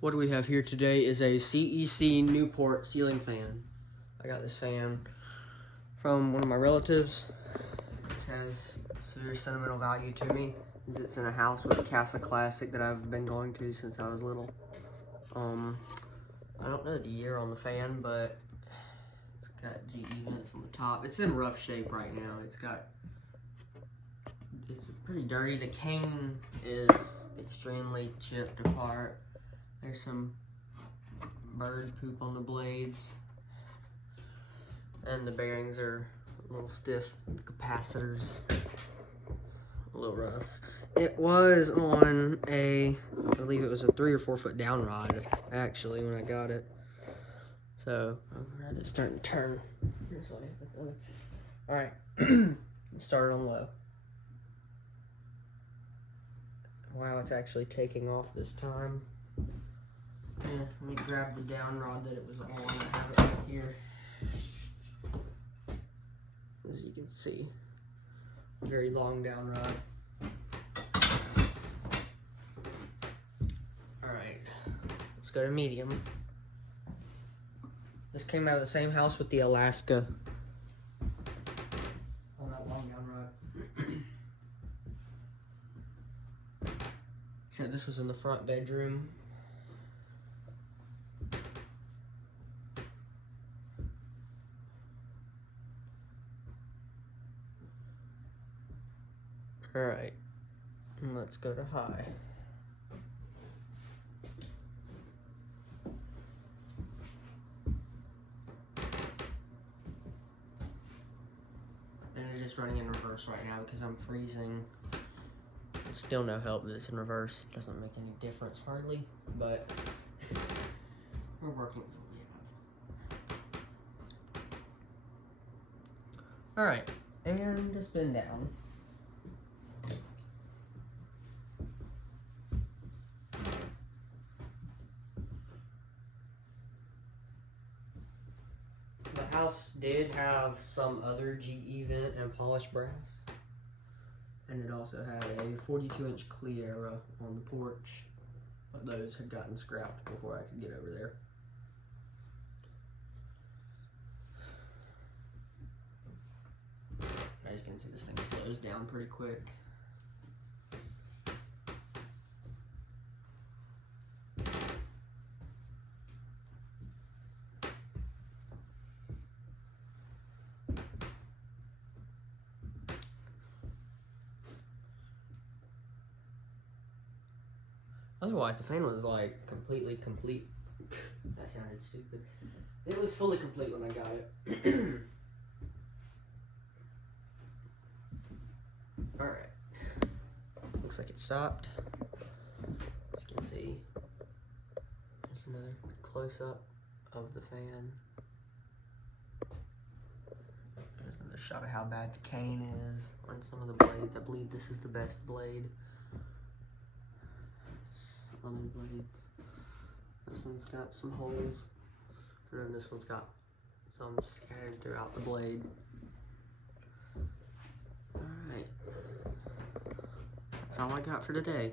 What do we have here today is a CEC Newport ceiling fan. I got this fan from one of my relatives. This has severe sentimental value to me, as it's in a house with a Casa Classic that I've been going to since I was little. I don't know the year on the fan, but it's got GE vents on the top. It's in rough shape right now. It's pretty dirty. The cane is extremely chipped apart. There's some bird poop on the blades. And the bearings are a little stiff. The capacitors a little rough. It was on I believe it was a 3 or 4 foot down rod, actually, when I got it. So, it's starting to turn. Alright, start it on low. Wow, it's actually taking off this time. Yeah, let me grab the down rod that it was on. I have it right here. As you can see, a very long down rod. Alright, let's go to medium. This came out of the same house with the Alaska on that long down rod. Except this was in the front bedroom. Alright, and let's go to high. And it's just running in reverse right now because I'm freezing. It's still no help that it's in reverse. It doesn't make any difference hardly, but we're working with what we have. Alright, and just bend down. The house did have some other GE vent and polished brass, and it also had a 42-inch Cleara on the porch, but those had gotten scrapped before I could get over there. As you can see, this thing slows down pretty quick. Otherwise, the fan was like completely complete. That sounded stupid. It was fully complete when I got it. Alright. Looks like it stopped. As you can see, there's another close-up of the fan. There's another shot of how bad the cane is on some of the blades. I believe this is the best blade. Other blades. This one's got some holes, and then this one's got some scattered throughout the blade. Alright. That's all I got for today.